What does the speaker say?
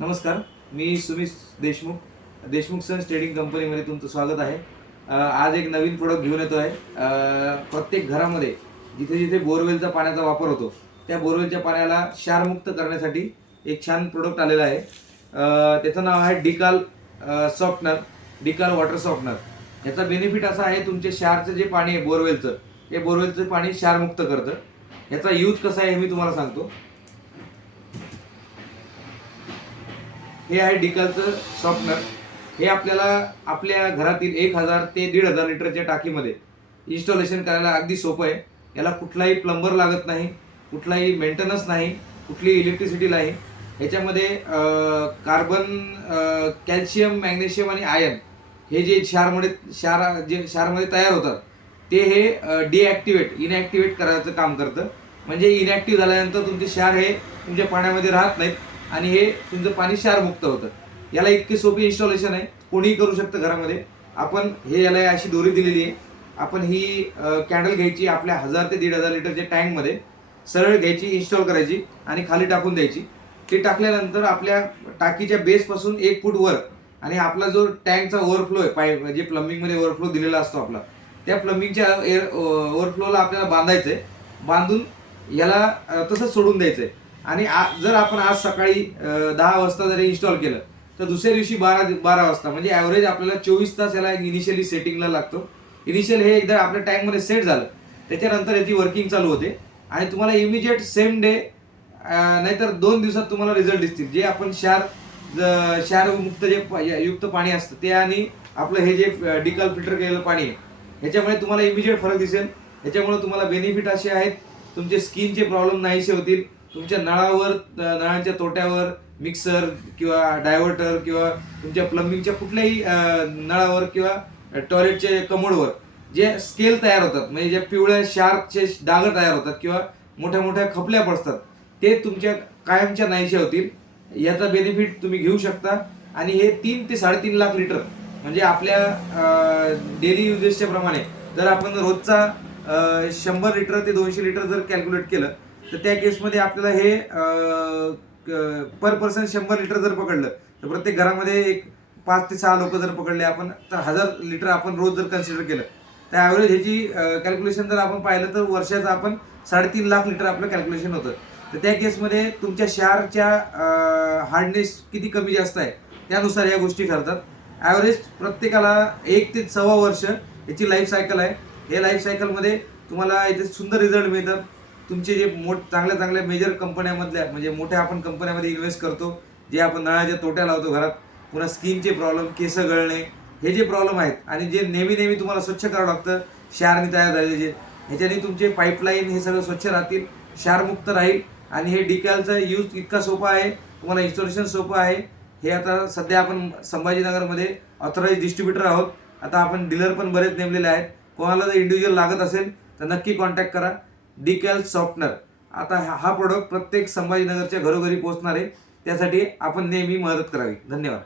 नमस्कार मी Sumit Deshmukh. Deshmukh sons trading कंपनीमध्ये तुमचं स्वागत आहे. आज एक नवीन प्रोडक्ट घेऊन येतो आहे प्रत्येक घरामध्ये जिथे जिथे बोरवेलचा पाण्याचा वापर होतो त्या बोरवेलच्या पाण्याला क्षारमुक्त करण्यासाठी एक छान प्रोडक्ट आलेला आहे. त्याचं नाव आहे डिकाल सॉफ्टनर डिकाल वॉटर सॉफ्टनर ह्याचा बेनिफिट असा आहे तुमचे क्षारचं जे पाणी आहे बोरवेलचं ते बोरवेलचं पाणी क्षारमुक्त करतं. ह्याचा यूज कसा आहे हे मी तुम्हाला सांगतो. हे आहे डिकलचं सॉफ्टनर हे आपल्याला आपल्या घरातील एक हजार ते दीड हजार लिटरच्या टाकीमध्ये इन्स्टॉलेशन करायला अगदी सोपं आहे. याला कुठलाही प्लंबर लागत नाही कुठलाही मेंटेनन्स नाही कुठली इलेक्ट्रिसिटी नाही. ह्याच्यामध्ये कार्बन कॅल्शियम मॅग्नेशियम आणि आयन हे जे क्षारमध्ये क्षार जे क्षारमध्ये तयार होतात ते हे डिॲक्टिवेट इनॲक्टिवेट करायचं काम करतं. म्हणजे इनॅक्टिव्ह झाल्यानंतर तुमचे क्षार हे तुमच्या पाण्यामध्ये राहत नाहीत. आणि हे तुमचं पाणी क्षारमुक्त होतं. याला इतकी सोपी इन्स्टॉलेशन आहे. कोणीही करू शकतं घरामध्ये. आपण हे याला अशी दोरी दिलेली आहे. आपण ही कॅन्डल घ्यायची आपल्या हजार ते दीड हजार लिटरच्या टँकमध्ये सरळ घ्यायची इन्स्टॉल करायची आणि खाली टाकून द्यायची. ते टाकल्यानंतर आपल्या टाकीच्या बेसपासून एक फूट वर आणि आपला जो टँकचा ओव्हरफ्लो आहे पाईप जे प्लंबिंगमध्ये ओव्हरफ्लो दिलेला असतो आपला. त्या प्लंबिंगच्या एअर ओव्हरफ्लोला आपल्याला बांधायचं आहे बांधून याला तसंच सोडून द्यायचं आहे आणि जर आपण आज सकाळी दहा वाजता जरी इन्स्टॉल केलं तर दुसऱ्या दिवशी बारा बारा वाजता म्हणजे ॲव्हरेज आपल्याला चोवीस तास याला इनिशियली सेटिंगला लागतो. इनिशियल हे एकदा आपल्या टँकमध्ये सेट झालं त्याच्यानंतर याची वर्किंग चालू होते. आणि तुम्हाला इमिजिएट सेम डे नाहीतर दोन दिवसात तुम्हाला रिझल्ट दिसतील. जे आपण क्षार ज- क्षारमुक्त जे या- युक्त पाणी असतं ते आणि आपलं हे जे डिकल फिल्टर केलेलं पाणी आहे ह्याच्यामुळे तुम्हाला इमिजिएट फरक दिसेल. ह्याच्यामुळे तुम्हाला बेनिफिट असे आहेत. तुमचे स्किनचे प्रॉब्लेम नाहीसे होतील. तुमच्या नळावर नळांच्या तोट्यावर मिक्सर किंवा डायव्हर्टर किंवा तुमच्या प्लंबिंगच्या कुठल्याही नळावर किंवा टॉयलेटचे कमोडवर जे स्केल तयार होतात म्हणजे जे पिवळ्या शार्पचे डाग तयार होतात किंवा मोठ्या मोठ्या खपल्या पडतात ते तुमच्या कायमच्या नाहीशा होतील. याचा बेनिफिट तुम्ही घेऊ शकता. आणि हे तीन ते साडेतीन लाख लिटर म्हणजे आपल्या डेली युजेसच्या प्रमाणे जर आपण रोजचा शंभर लिटर ते दोनशे लिटर जर कॅल्क्युलेट केलं तर त्या केसमध्ये आपल्याला हे पर पर्सन शंभर लिटर जर पकडलं तर प्रत्येक घरामध्ये एक पाच ते सहा लोक जर पकडले आपण तर हजार लिटर आपण रोज जर कन्सिडर केलं तर ॲव्हरेज ह्याची कॅल्क्युलेशन जर आपण पाहिलं तर वर्षाचं आपण साडेतीन लाख लिटर आपलं कॅल्क्युलेशन होतं. तर त्या केसमध्ये तुमच्या शहरच्या हार्डनेस किती कमी जास्त आहे त्यानुसार या गोष्टी ठरतात. ॲव्हरेज प्रत्येकाला एक ते सव्वा वर्ष याची लाईफ सायकल आहे. हे लाईफ सायकलमध्ये तुम्हाला इथे सुंदर रिझल्ट मिळतात तुमचे जे मोठ चांगल्या चांगल्या मेजर कंपन्यामधल्या म्हणजे मोठ्या आपण कंपन्यामध्ये इन्व्हेस्ट करतो जे आपण नळाच्या तोट्या लावतो घरात पुन्हा स्किनचे प्रॉब्लेम केस गळणे हे जे प्रॉब्लेम आहेत आणि जे नेहमी नेहमी तुम्हाला स्वच्छ करावं लागतं शारने तयार झालेले जे ह्याच्याने तुमचे पाईपलाईन हे सगळं स्वच्छ राहतील क्षारमुक्त राहील आणि हे डिकॅलचा यूज इतका सोपा आहे तुम्हाला इन्स्टॉलेशन सोपं आहे. हे आता सध्या आपण संभाजीनगरमध्ये ऑथराईज डिस्ट्रीब्युटर आहोत. आता आपण डीलर पण बरेच नेमलेले आहेत. कोणाला जर इंडिव्हिज्युअल लागत असेल तर नक्की कॉन्टॅक्ट करा. डिकॅल सॉफ्टनर. आता हा- हा प्रोडक्ट प्रत्येक संभाजीनगरच्या घरोघरी पोहोचणार आहे. त्यासाठी आपण नेहमी मदत करावी. धन्यवाद.